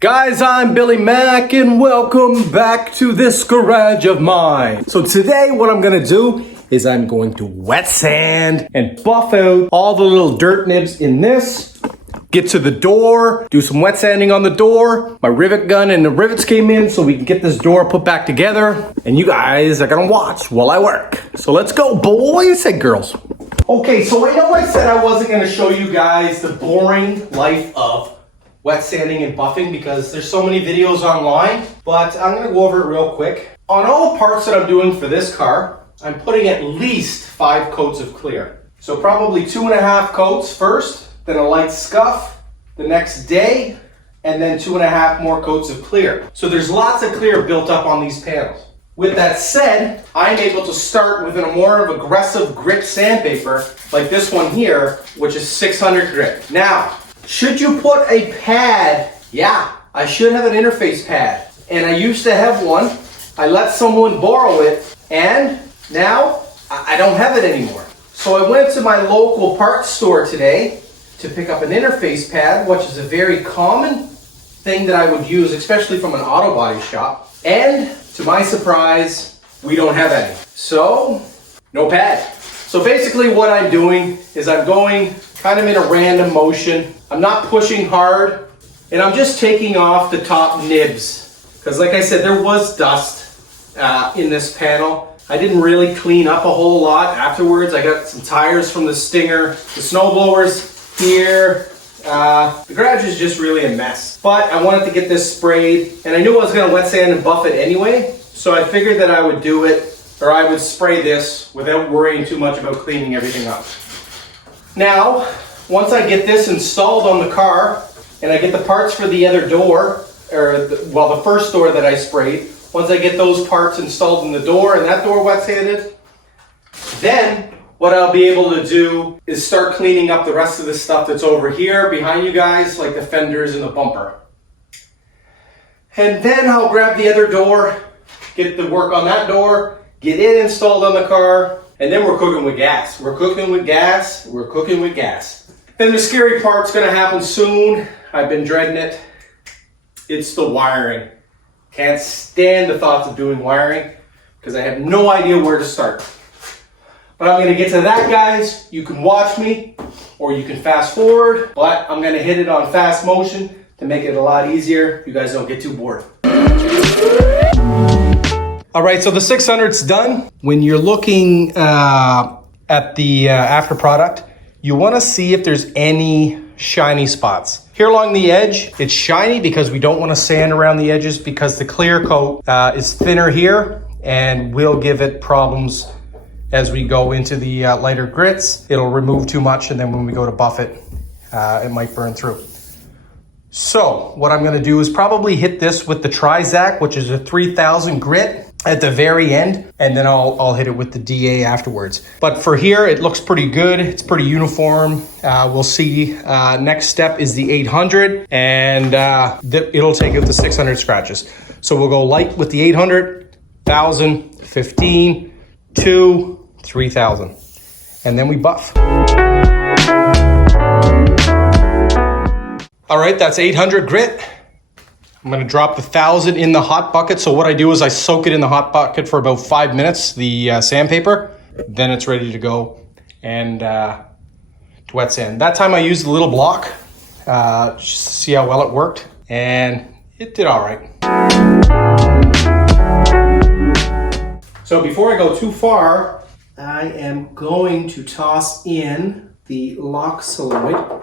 Guys, I'm Billy Mack and welcome back to this garage of mine. So today what I'm gonna do is I'm going to wet sand and buff out all the little dirt nibs in this. Get to the door, do some wet sanding on the door. My rivet gun and the rivets came in so we can get this door put back together. And you guys are gonna watch while I work. So let's go, boys and girls. Okay, so I know I said I wasn't gonna show you guys the boring life of wet sanding and buffing because there's so many videos online, but I'm gonna go over it real quick. On all the parts that I'm doing for this car, I'm putting at least 5 coats of clear. So probably 2.5 coats first, then a light scuff the next day, and then 2.5 more coats of clear. So there's lots of clear built up on these panels. With that said, I'm able to start with a more of aggressive grit sandpaper like this one here, which is 600 grit. Now, should you put a pad? Yeah, I should have an interface pad. And I used to have one. I let someone borrow it, and now I don't have it anymore. So I went to my local parts store today to pick up an interface pad, which is a very common thing that I would use, especially from an auto body shop. And to my surprise, we don't have any. So, no pad. So basically what I'm doing is I'm going kind of in a random motion. I'm not pushing hard, and I'm just taking off the top nibs. Because like I said, there was dust in this panel. I didn't really clean up a whole lot afterwards. I got some tires from the Stinger, the snow blowers here. The garage is just really a mess. But I wanted to get this sprayed, and I knew I was gonna wet sand and buff it anyway. So I figured that I would do it, or I would spray this without worrying too much about cleaning everything up. Now, once I get this installed on the car, and I get the parts for the other door, the first door that I sprayed, once I get those parts installed in the door and that door wet sanded, then what I'll be able to do is start cleaning up the rest of the stuff that's over here behind you guys, like the fenders and the bumper. And then I'll grab the other door, get the work on that door, get it installed on the car, and then we're cooking with gas. We're cooking with gas. We're cooking with gas. Then the scary part's gonna happen soon. I've been dreading it. It's the wiring. Can't stand the thoughts of doing wiring because I have no idea where to start. But I'm gonna get to that, guys. You can watch me or you can fast forward, but I'm gonna hit it on fast motion to make it a lot easier. You guys don't get too bored. All right, so the 600's done. When you're looking at the after product, you wanna see if there's any shiny spots. Here along the edge, it's shiny because we don't wanna sand around the edges because the clear coat is thinner here and will give it problems as we go into the lighter grits. It'll remove too much, and then when we go to buff it, it might burn through. So what I'm gonna do is probably hit this with the Trizac, which is a 3000 grit at the very end, and then I'll hit it with the DA afterwards. But for here, it looks pretty good. It's pretty uniform. We'll see. Next step is the 800, and it'll take out the 600 scratches. So we'll go light with the 800, 1000, 15, 2, 3000, and then we buff. All right, that's 800 grit. I'm gonna drop the 1000 in the hot bucket. So what I do is I soak it in the hot bucket for about 5 minutes, the sandpaper. Then it's ready to go and to wet sand. That time I used a little block just to see how well it worked, and it did all right. So before I go too far, I am going to toss in the lock solenoid.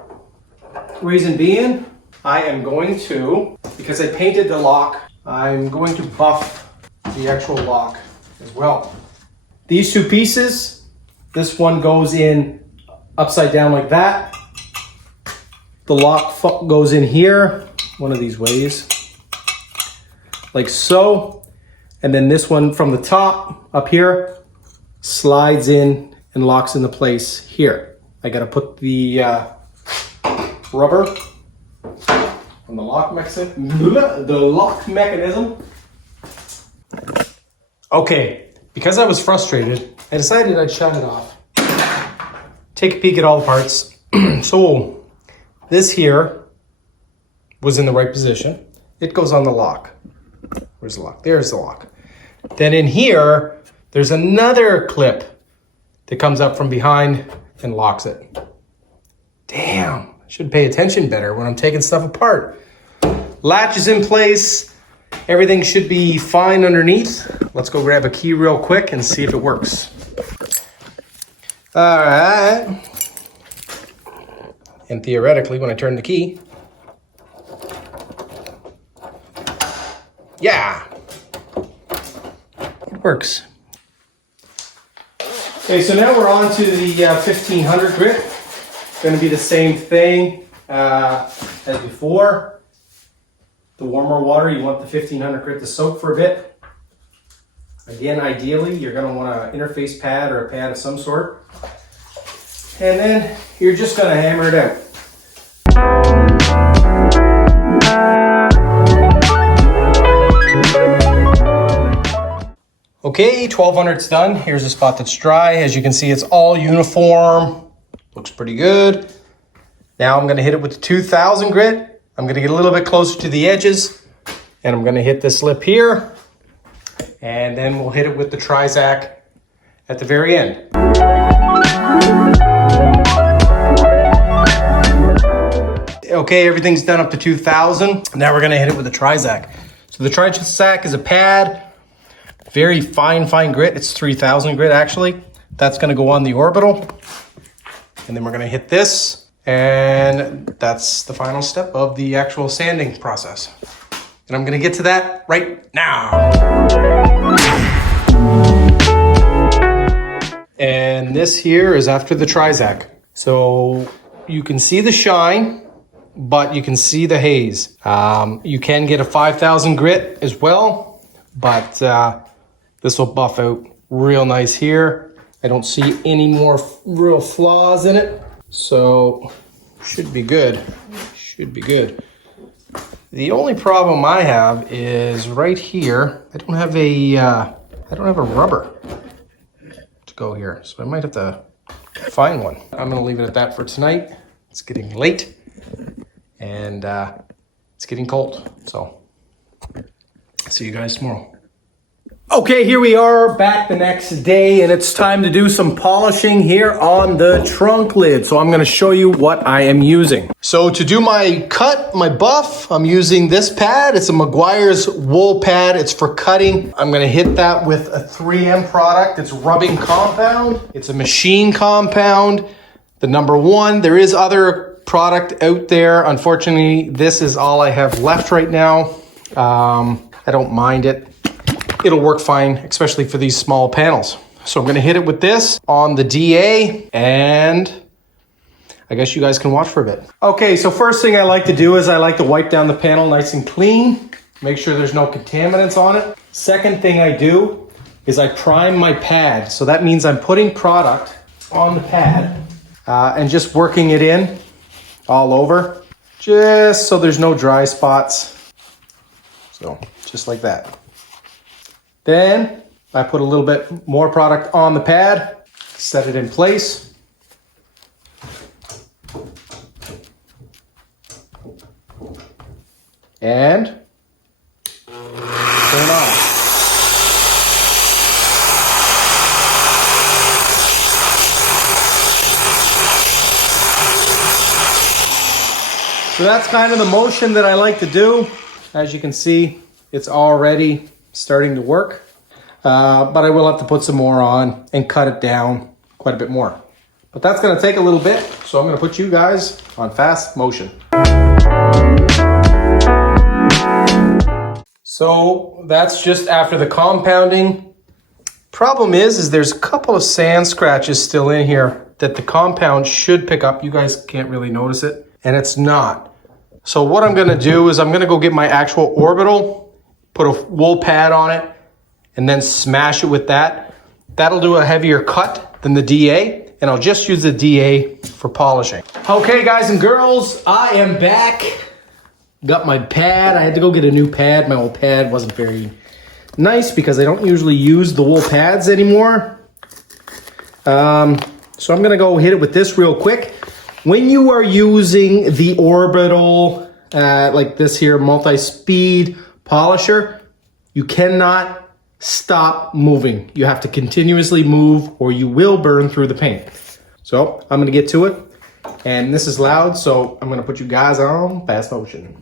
Reason being, I am going to, because I painted the lock, I'm going to buff the actual lock as well. These two pieces, this one goes in upside down like that. The lock goes in here, one of these ways, like so. And then this one from the top up here slides in and locks into place here. I gotta put the rubber on the lock mechanism. Okay, because I was frustrated, I decided I'd shut it off. Take a peek at all the parts. So this here was in the right position. it goes on the lock. Where's the lock? There's the lock. Then in here, there's another clip that comes up from behind and locks it. Damn, I should pay attention better when I'm taking stuff apart. Latch is in place. Everything should be fine underneath. Let's go grab a key real quick and see if it works. All right. And theoretically, when I turn the key, yeah, it works. Okay, so now we're on to the 1500 grit. It's going to be the same thing as before. The warmer water, you want the 1500 grit to soak for a bit. Again, ideally, you're going to want an interface pad or a pad of some sort. And then you're just going to hammer it out. Okay, 1200's done. Here's a spot that's dry. As you can see, it's all uniform. Looks pretty good. Now I'm going to hit it with the 2000 grit. I'm going to get a little bit closer to the edges, and I'm going to hit this lip here, and then we'll hit it with the Trizac at the very end. Okay, everything's done up to 2000. Now we're going to hit it with the Trizac. So the Trizac is a pad, very fine grit. It's 3000 grit actually. That's going to go on the orbital, and then we're going to hit this. And that's the final step of the actual sanding process. And I'm gonna get to that right now. And this here is after the Trizac. So you can see the shine, but you can see the haze. You can get a 5000 grit as well, but this will buff out real nice here. I don't see any more real flaws in it. So, should be good. Should be good. The only problem I have is right here. I don't have a rubber to go here, so I might have to find one. I'm gonna leave it at that for tonight. It's getting late, and it's getting cold. So, see you guys tomorrow. Okay, here we are back the next day, and it's time to do some polishing here on the trunk lid. So I'm going to show you what I am using. So to do my cut, my buff, I'm using this pad. It's a Meguiar's wool pad. It's for cutting. I'm going to hit that with a 3M product. It's rubbing compound. It's a machine compound. The #1. There is other product out there. Unfortunately, this is all I have left right now. I don't mind it. It'll work fine, especially for these small panels. So I'm gonna hit it with this on the DA, and I guess you guys can watch for a bit. Okay, so first thing I like to do is I like to wipe down the panel nice and clean, make sure there's no contaminants on it. Second thing I do is I prime my pad. So that means I'm putting product on the pad and just working it in all over, just so there's no dry spots. So just like that. Then I put a little bit more product on the pad, set it in place. And turn on. So that's kind of the motion that I like to do. As you can see, it's already starting to work, but I will have to put some more on and cut it down quite a bit more. But that's gonna take a little bit, so I'm gonna put you guys on fast motion. So that's just after the compounding. Problem is there's a couple of sand scratches still in here that the compound should pick up. You guys can't really notice it, and it's not. So what I'm gonna do is I'm gonna go get my actual orbital, put a wool pad on it, and then smash it with that. That'll do a heavier cut than the DA, and I'll just use the DA for polishing. Okay, guys and girls, I am back. Got my pad. I had to go get a new pad. My old pad wasn't very nice because I don't usually use the wool pads anymore. So I'm gonna go hit it with this real quick. When you are using the orbital like this here multi-speed polisher, you cannot stop moving. You have to continuously move or you will burn through the paint. So I'm gonna get to it. And this is loud, so I'm gonna put you guys on fast motion.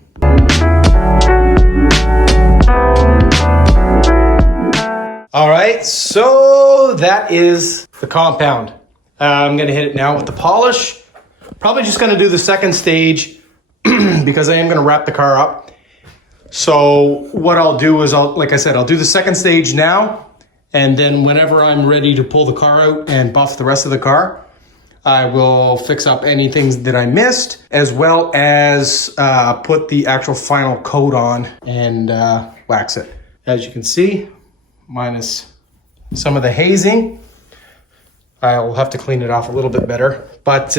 All right, so that is the compound. I'm gonna hit it now with the polish. Probably just gonna do the second stage because I am gonna wrap the car up. So what I'll do is like I said, I'll do the second stage now, and then whenever I'm ready to pull the car out and buff the rest of the car, I will fix up anything that I missed, as well as put the actual final coat on and wax it. As you can see, minus some of the hazing. I'll have to clean it off a little bit better. But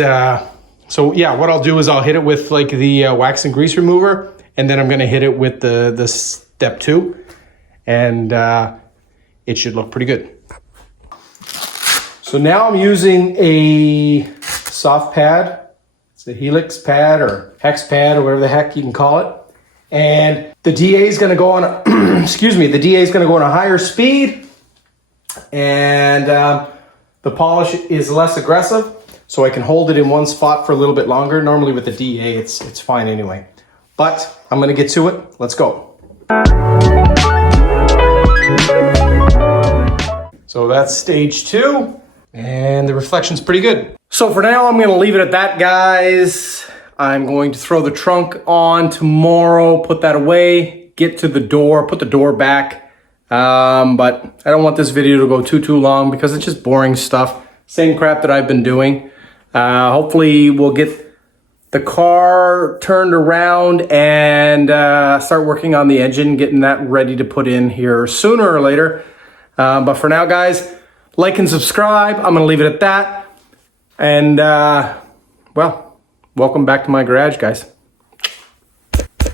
so yeah, what I'll do is I'll hit it with like the wax and grease remover, and then I'm gonna hit it with the step 2, and it should look pretty good. So now I'm using a soft pad. It's a helix pad or hex pad or whatever the heck you can call it. And the DA is gonna go on, excuse me, the DA is gonna go on a higher speed, and the polish is less aggressive, so I can hold it in one spot for a little bit longer. Normally with the DA, it's fine anyway. But I'm gonna get to it. Let's go. So that's stage 2, and the reflection's pretty good. So for now, I'm gonna leave it at that, guys. I'm going to throw the trunk on tomorrow, put that away, get to the door, put the door back. But I don't want this video to go too long because it's just boring stuff. Same crap that I've been doing. Hopefully we'll get the car turned around and start working on the engine, getting that ready to put in here sooner or later. But for now, guys, like and subscribe. I'm gonna leave it at that. And well, welcome back to my garage, guys.